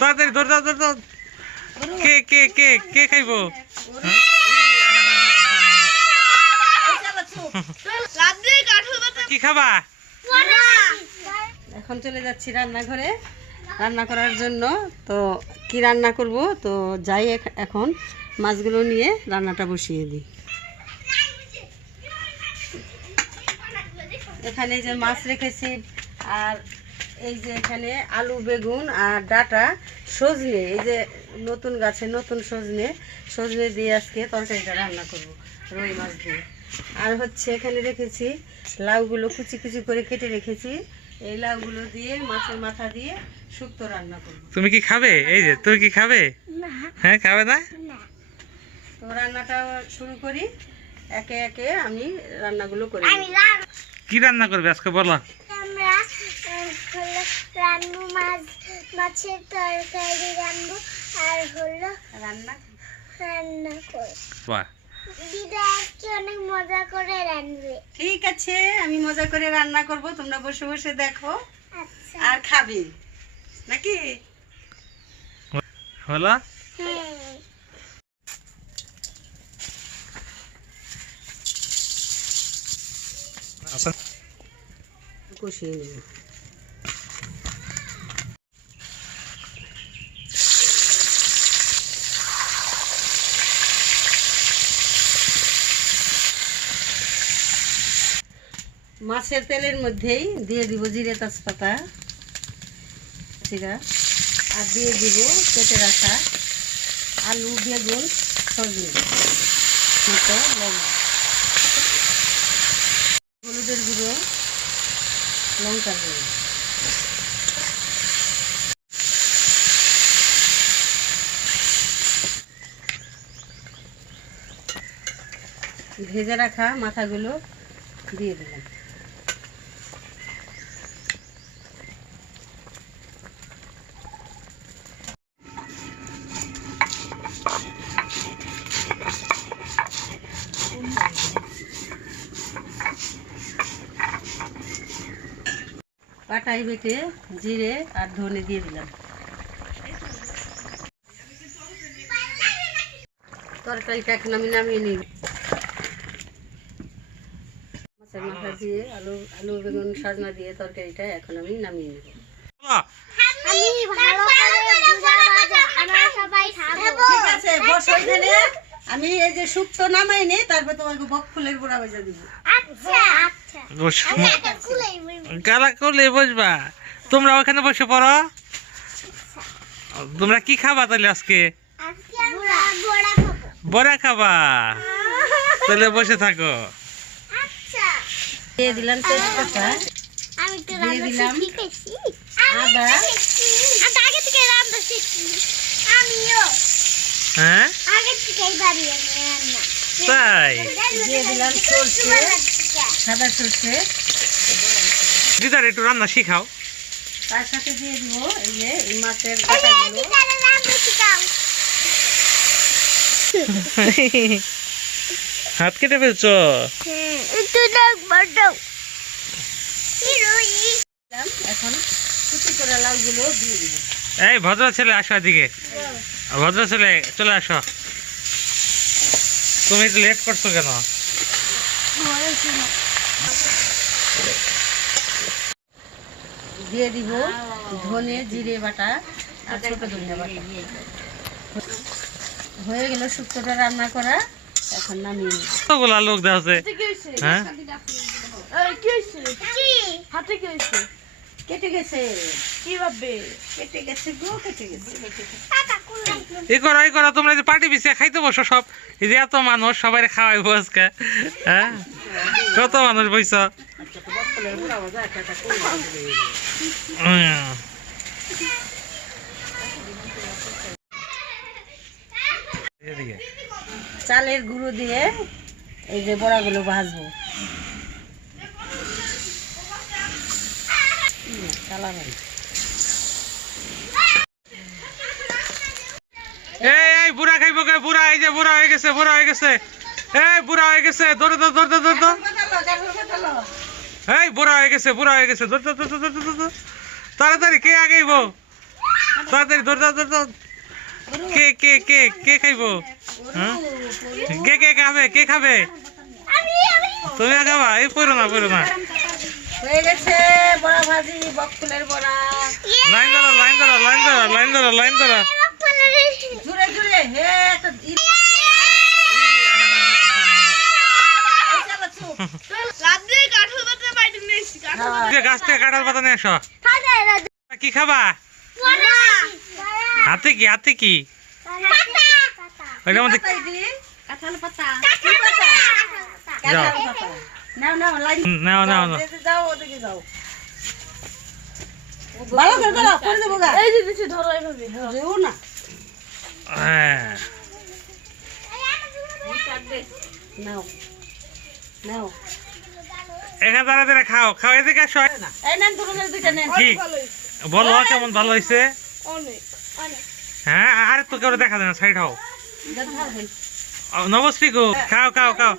তাড়াতাড়ি ধর ধর ধর ধর। কে কে কে কে খাইবো? কি খাবা? এখন চলে যাচ্ছি রান্নাঘরে রান্না করার জন্য। তো কি রান্না করব, তো যাই এখন মাছগুলো নিয়ে রান্নাটা বসিয়ে দিই। এখানে যে মাছ রেখেছি, আর এই যে এখানে আলু বেগুন আর ডাটা সজনে, এই যে নতুন গাছে নতুন সজনে দিয়ে আজকে তরকারিটা রান্না করব রুই মাছ দিয়ে। আর হচ্ছে এখানে রেখেছি লাউগুলো কুচি কুচি করে কেটে রেখেছি, এই লাউগুলো দিয়ে মাছের মাথা দিয়ে শুক্তো রান্না করব। তুমি কি খাবে? এই যে তুমি কি খাবে? হ্যাঁ, খাবে না? তো রান্নাটা শুরু করি, একে একে আমি রান্নাগুলো করি। কি রান্না করবে আজকে বলো? মাছের তরকারি রান্না আর হলো রান্না করব। বাহ, দিদা আজকে অনেক মজা করে রান্নবে। ঠিক আছে, আমি মজা করে রান্না করব, তোমরা বসে বসে দেখো আচ্ছা। আর খাবে নাকি? হলো? আচ্ছা, কষিয়ে নেব। মাছের তেলের মধ্যেই দিয়ে দিব জিরে তেজপাতা আর দিয়ে দিব কেটে রাখা আলু বেগুন সজনে মতো লবণ, হলুদের গুঁড়ো, লঙ্কার গুঁড়ো, ভেজে রাখা মাথাগুলো দিয়ে দিলাম। পাটাই বেটে জিরে আর ধনে দিয়ে দিলাম। তরকারিটা এখন আমি নামিয়ে নিই। মাছের মাথা দিয়ে আলু বেগুন সজনা দিয়ে তরকারিটা এখন আমি নামিয়ে নিব। আমি ভালো করে বুঝা ভাজা আমরা সবাই খাবো। ঠিক আছে, বসো এখানে। আমি এই যে শুক্তো নামাই নেই, তারপর তোমাকে বক ফুলের বড়া ভেজে দিব। আচ্ছা আচ্ছা। এটা খুলেই বলবো। কালা করলে বসবা, তোমরা ওখানে বসে পড়ো। তোমরা কি খাবা তাহলে আজকে? আজকে আমরা বড়া খাবো। বড়া খাবা? তাহলে বসে থাকো। আচ্ছা। দিয়ে দিলাম তেজপাতা, আমি তো দিয়ে দিলাম শিখেছি। আদা, আমি আগে থেকে রান্না শিখছি। আমিও হ্যাঁ, আগে থেকেই পারি আমি রান্না। তাই? দিয়ে দিলাম সরষে, সাদা সরষে, দিদার একটু রান্না শিখাও। তার সাথে দিয়ে দিব এই যে এই মাছের এই কাঁটাগুলো। দিদা রান্না শিখাও। হাত কেটে ফেলছো? একটু দাও বড়। এখন কুচি করে লাউগুলো দিয়ে দিব। এই ভদ্র ছেলে আসো এদিকে, ভদ্র ছেলে চলে আসো। তুমি একটু লেট করছো কেন? দিয়ে দিব ধনে জিরে বাটা আর ছোট ধনে বাটা। হয়ে গেল শুক্তোটা রান্না করা, এখন নামিয়ে নিব। কতগুলা লোক দেওয়া আছে? হ্যাঁ, কেটে গেছে, কিভাবে কেটে গেছে গো, কেটে গেছে। এই করো তোমরা যে পার্টি পিছিয়ে খাইতে বসো সব। এই যে এত মানুষ সবাই খাওয়াইবো আজকে। হ্যাঁ, কত মানুষ বইছ? চালের গুঁড়ো দিয়ে এই যে বড়াগুলো ভাজবো। এই বুড়া খাইবো কে? বুড়া, এই যে বুড়া হয়ে গেছে, বুড়া হয়ে গেছে। এই বুড়া হয়ে গেছে, দৌড়ে দৌড় দৌড় দৌড় দৌড়। এই বুড়া হয়ে গেছে, বুড়া হয়ে গেছে, দৌড় দৌড় দৌড় দৌড় দৌড়। তাড়াতাড়ি কে আগেইবো? তাড়াতাড়ি ধর দাও ধর দাও। কে কে কে কে খাইবো? হ্যাঁ? কে কে খাবে? কে খাবে? তুমি খাবা? এই পড়ো না পড়ো না। হয়ে গেছে বড়া ভাজি, বকফুলের বড়া। লাইন ধরো লাইন ধরো লাইন ধরো লাইন ধরো লাইন ধরো। জুড়ে জুড়ে হে একটা গাছ থেকে কাঁঠাল পাতা নিয়ে এসো। কি খাবা? হাতে কি হাতে কি? ওইটার মধ্যে কাঁঠাল পাতা। যাও। কাঁঠাল পাতা। নাও নাও লাইন নাও নাও নাও। যাও ওদিকে যাও। ভালো করে ধরো, পড়ে দেবো গা। এই যে দিছি ধরো এইভাবে। যেও না। হ্যাঁ। নাও। নাও। এখানে দাঁড়া দাঁড়া খাও খাও এদিকে আসো। এই নেন দুজনের দুইটা নেন। কি বলো কেমন ভালো হয়েছে? হ্যাঁ আরে তো কেউ দেখা যায় না, সাইড হও। নবশ্রী গো খাও খাও খাও।